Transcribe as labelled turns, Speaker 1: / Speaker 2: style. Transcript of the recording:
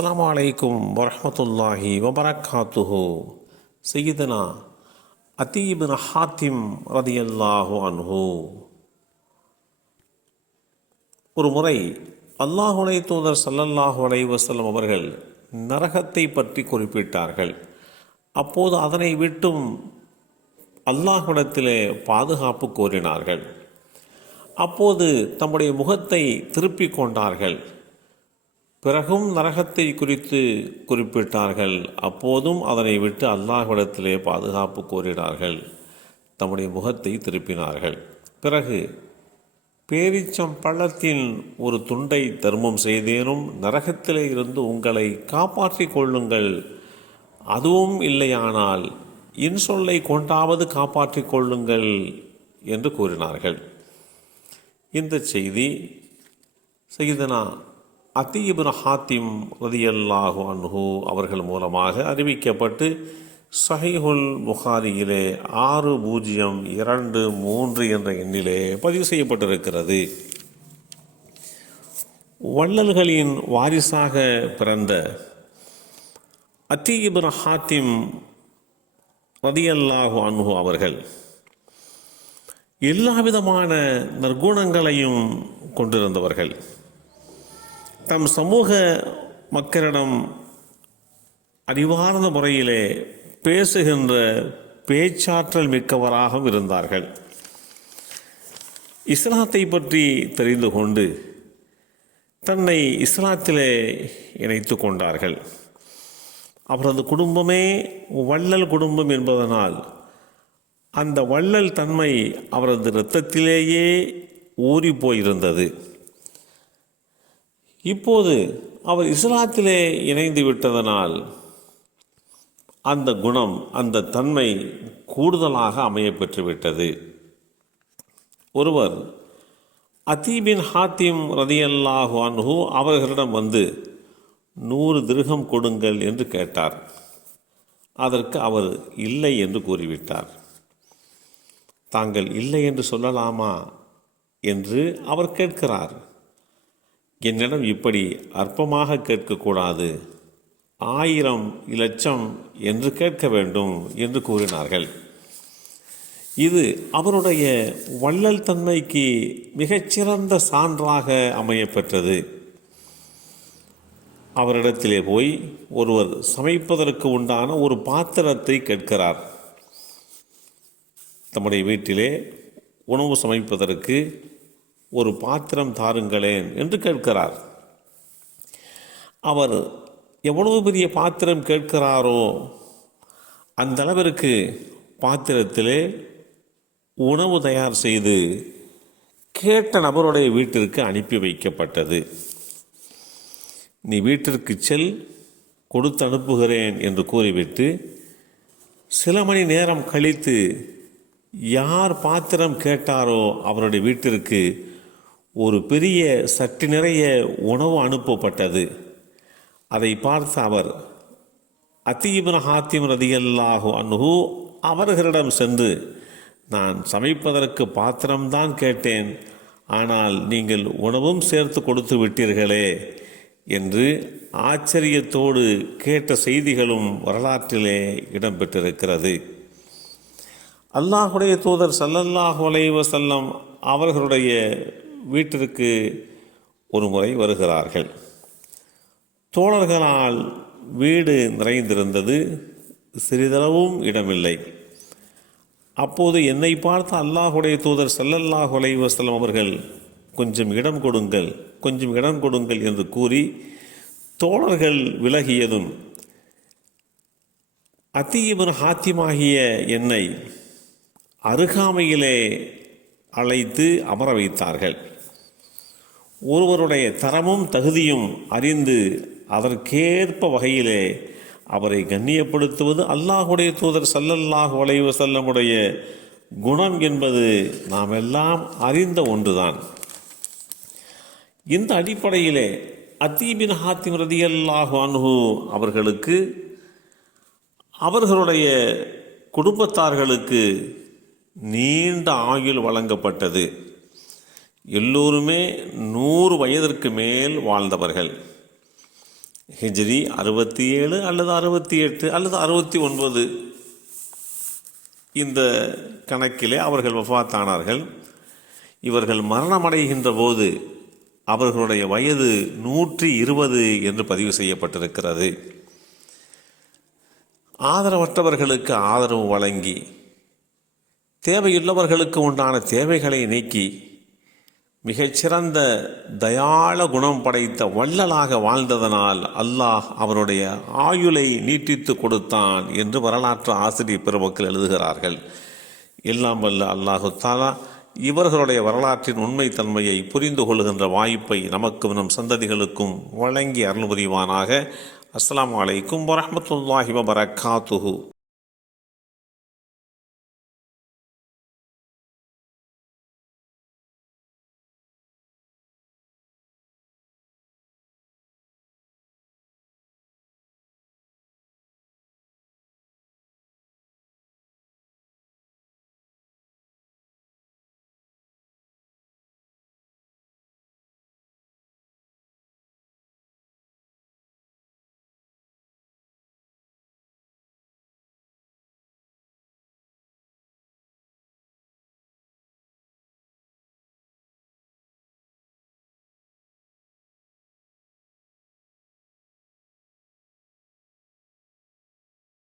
Speaker 1: அஸ்லாம் அலைக்கும் வரமத்துல்லாஹி வபரக்காத்துஹு சையீதனா அத்தீபின் ஹாத்திம் ரதியல்லாஹு அன்ஹு. ஒரு முறை அல்லாஹுலை தூதர் சல்லல்லாஹு அலை வஸல்லம் அவர்கள் நரகத்தை பற்றி குறிப்பிட்டார்கள். அப்போது அதனை விட்டும் அல்லாஹ்விடத்திலே பாதுகாப்பு கோரினார்கள். அப்போது தம்முடைய முகத்தை திருப்பிக் கொண்டார்கள். பிறகும் நரகத்தை குறித்து குறிப்பிட்டார்கள். அப்போதும் அதனை விட்டு அல்லாஹ்விடத்திலே பாதுகாப்பு கோரினார்கள். தம்முடைய முகத்தை திருப்பினார்கள். பிறகு பேரிச்சம் பள்ளத்தின் ஒரு துண்டை தர்மம் செய்தேனும் நரகத்திலே இருந்து உங்களை காப்பாற்றிக் கொள்ளுங்கள். அதுவும் இல்லையானால் இன்சொல்லை கொண்டாவது காப்பாற்றிக் கொள்ளுங்கள் என்று கூறினார்கள். இந்த செய்தி செய்தனா அத்தீபின் ஹாத்திம் ரதியல்லாஹு அன்ஹு அவர்கள் மூலமாக அறிவிக்கப்பட்டு சஹிஹுல் புகாரியிலே ஆறு பூஜ்ஜியம் இரண்டு மூன்று என்ற எண்ணிலே பதிவு செய்யப்பட்டிருக்கிறது. வள்ளல்களின் வாரிசாக பிறந்த அத்தீபின் ஹாத்திம் ரதியல்லாஹு அன்ஹு அவர்கள் எல்லா விதமான நற்குணங்களையும் கொண்டிருந்தவர்கள். தம் சமூக மக்களிடம் அறிவார்ந்த முறையிலே பேசுகின்ற பேச்சாற்றல் மிக்கவராகவும் இருந்தார்கள். இஸ்லாத்தை பற்றி தெரிந்து கொண்டு தன்னை இஸ்லாத்திலே இணைத்து கொண்டார்கள். அவரது குடும்பமே வள்ளல் குடும்பம் என்பதனால் அந்த வள்ளல் தன்மை அவரது இரத்தத்திலேயே ஊறி போயிருந்தது. இப்போது அவர் இஸ்லாத்திலே இணைந்து விட்டதனால் அந்த குணம் அந்த தன்மை கூடுதலாக அமைய பெற்றுவிட்டது. ஒருவர் அதீபின் ஹாத்திம் ரதியல்லாஹு அன்ஹு அவர்களிடம் வந்து நூறு திருகம் கொடுங்கள் என்று கேட்டார். அதற்கு அவர் இல்லை என்று கூறிவிட்டார். தாங்கள் இல்லை என்று சொல்லலாமா? என்று அவர் கேட்கிறார். என்னிடம் இப்படி அற்பமாக கேட்கக்கூடாது. ஆயிரம் இலட்சம் என்று கேட்க வேண்டும் என்று கூறினார்கள். இது அவருடைய வள்ளல் தன்மைக்கு மிகச்சிறந்த சான்றாக அமையப்பெற்றது. அவரிடத்திலே போய் ஒருவர் சமைப்பதற்கு உண்டான ஒரு பாத்திரத்தை கேட்கிறார். தம்முடைய வீட்டிலே உணவு சமைப்பதற்கு ஒரு பாத்திரம் தாருங்களேன் என்று கேட்கிறார். அவர் எவ்வளவு பெரிய பாத்திரம் கேட்கிறாரோ அந்த அளவிற்கு பாத்திரத்திலே உணவு தயார் செய்து கேட்ட நபருடைய வீட்டிற்கு அனுப்பி வைக்கப்பட்டது. நீ வீட்டிற்கு செல் கொடுத்து அனுப்புகிறேன் என்று கூறிவிட்டு சில மணி நேரம் கழித்து யார் பாத்திரம் கேட்டாரோ அவருடைய வீட்டிற்கு ஒரு பெரிய சற்று நிறைய உணவு அனுப்பப்பட்டது. அதை பார்த்த அவர் அத்தீபின் ஹாத்திம் ரதியல்லாஹு அன்ஹு அவர்களிடம் சென்று நான் சமைப்பதற்கு பாத்திரம்தான் கேட்டேன். ஆனால் நீங்கள் உணவும் சேர்த்து கொடுத்து விட்டீர்களே என்று ஆச்சரியத்தோடு கேட்ட செய்திகளும் வரலாற்றிலே இடம்பெற்றிருக்கிறது. அல்லாஹுடைய தூதர் சல்லல்லாஹு அலைவசல்லம் அவர்களுடைய வீட்டிற்கு ஒரு முறை வருகிறார்கள். தோழர்களால் வீடு நிறைந்திருந்தது சிறிதளவும் இடமில்லை. அப்போது என்னை பார்த்த அல்லாஹுடைய தூதர் சல்லல்லாஹு அலைவசல்லம் அவர்கள் கொஞ்சம் இடம் கொடுங்கள் கொஞ்சம் இடம் கொடுங்கள் என்று கூறி தோழர்கள் விலகியதும் அத்தீபன் ஹாத்திமாகிய என்னை அருகாமையிலே அழைத்து அமர வைத்தார்கள். ஒருவருடைய தரமும் தகுதியும் அறிந்து அதற்கேற்ப வகையிலே அவரை கண்ணியப்படுத்துவது அல்லாஹுடைய தூதர் சல்லல்லாஹு வளைவு செல்லமுடைய குணம் என்பது நாம் எல்லாம் அறிந்த ஒன்றுதான். இந்த அடிப்படையிலே அத்தீபின் ஹாத்திம் ரதியல்லாஹு அன்ஹு அவர்களுக்கு அவர்களுடைய குடும்பத்தார்களுக்கு நீண்ட ஆயுள் வழங்கப்பட்டது. எல்லோருமே நூறு வயதிற்கு மேல் வாழ்ந்தவர்கள். ஹிஜ்ரி அறுபத்தி ஏழு அல்லது அறுபத்தி எட்டு அல்லது அறுபத்தி ஒன்பது இந்த கணக்கிலே அவர்கள் வஃபாத்தானார்கள் இவர்கள் மரணமடைகின்ற போது அவர்களுடைய வயது நூற்றி இருபது என்று பதிவு செய்யப்பட்டிருக்கிறது. ஆதரவற்றவர்களுக்கு ஆதரவு வழங்கி தேவையுள்ளவர்களுக்கு உண்டான தேவைகளை நீக்கி மிகச்சிறந்த தயாள குணம் படைத்த வள்ளலாக வாழ்ந்ததனால் அல்லாஹ் அவருடைய ஆயுளை நீட்டித்து கொடுத்தான் என்று வரலாற்று ஆசிரியர் பெருமக்கள் எழுதுகிறார்கள். எல்லாம் வல்ல அல்லாஹு தாலா இவர்களுடைய வரலாற்றின் உண்மைத்தன்மையை புரிந்து கொள்கின்ற வாய்ப்பை நமக்கும் நம் சந்ததிகளுக்கும் வழங்கி அருள் புரிவானாக. அஸ்ஸலாமு அலைக்கும் வரஹ்மத்துல்லாஹி வபரகாத்துஹு